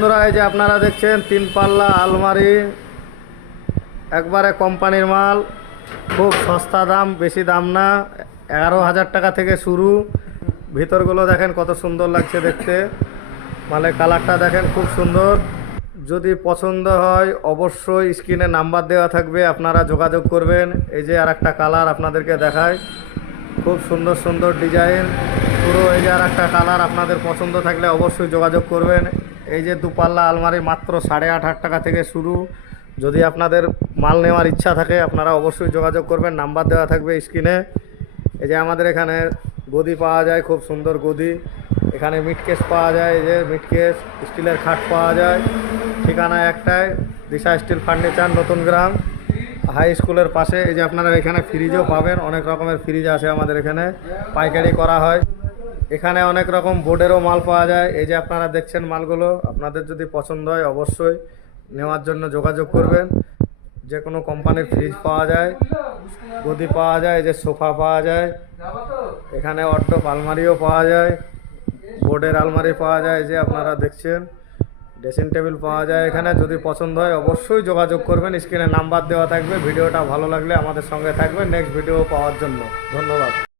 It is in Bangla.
বন্ধুরা, এই যে আপনারা দেখছেন 3 পাল্লা আলমারি, একবারে কোম্পানির মাল, খুব সস্তা দাম, বেশি দাম না, 11,000 টাকা থেকে শুরু। ভিতরগুলো দেখেন কত সুন্দর লাগছে দেখতে, মালের কালারটা দেখেন খুব সুন্দর। যদি পছন্দ হয় অবশ্যই স্ক্রিনে নাম্বার দেওয়া থাকবে, আপনারা যোগাযোগ করবেন। এই যে আর একটা কালার আপনাদেরকে দেখায়, খুব সুন্দর সুন্দর ডিজাইন পুরো। এই যে আর একটা কালার, আপনাদের পছন্দ থাকলে অবশ্যই যোগাযোগ করবেন। এই যে 2 পাল্লা আলমারি মাত্র 8,500 টাকা থেকে শুরু। যদি আপনাদের মাল নেওয়ার ইচ্ছা থাকে আপনারা অবশ্যই যোগাযোগ করবেন, নাম্বার দেওয়া থাকবে স্ক্রিনে। এই যে আমাদের এখানে গদি পাওয়া যায়, খুব সুন্দর গদি। এখানে মিটকেস পাওয়া যায়, এই যে মিটকেস, স্টিলের খাট পাওয়া যায়। ঠিকানা একটাই, দিশা স্টিল ফার্নিচার, নতুন গ্রাম হাই স্কুলের পাশে। এই যে আপনারা এখানে ফ্রিজও পাবেন, অনেক রকমের ফ্রিজ আছে আমাদের এখানে, পাইকারি করা হয়। এখানে অনেক রকম বোর্ডেরও মাল পাওয়া যায়। এই যে আপনারা দেখছেন মালগুলো, আপনাদের যদি পছন্দ হয় অবশ্যই নেওয়ার জন্য যোগাযোগ করবেন। যে কোনো কোম্পানির ফ্রিজ পাওয়া যায়, গদি পাওয়া যায়, এই যে সোফা পাওয়া যায়, এখানে অড্ডপ আলমারিও পাওয়া যায়, বোর্ডের আলমারি পাওয়া যায়। যে আপনারা দেখছেন ড্রেসিং টেবিল পাওয়া যায় এখানে। যদি পছন্দ হয় অবশ্যই যোগাযোগ করবেন, স্ক্রিনে নাম্বার দেওয়া থাকবে। ভিডিওটা ভালো লাগলে আমাদের সঙ্গে থাকবেন নেক্সট ভিডিও পাওয়ার জন্য। ধন্যবাদ।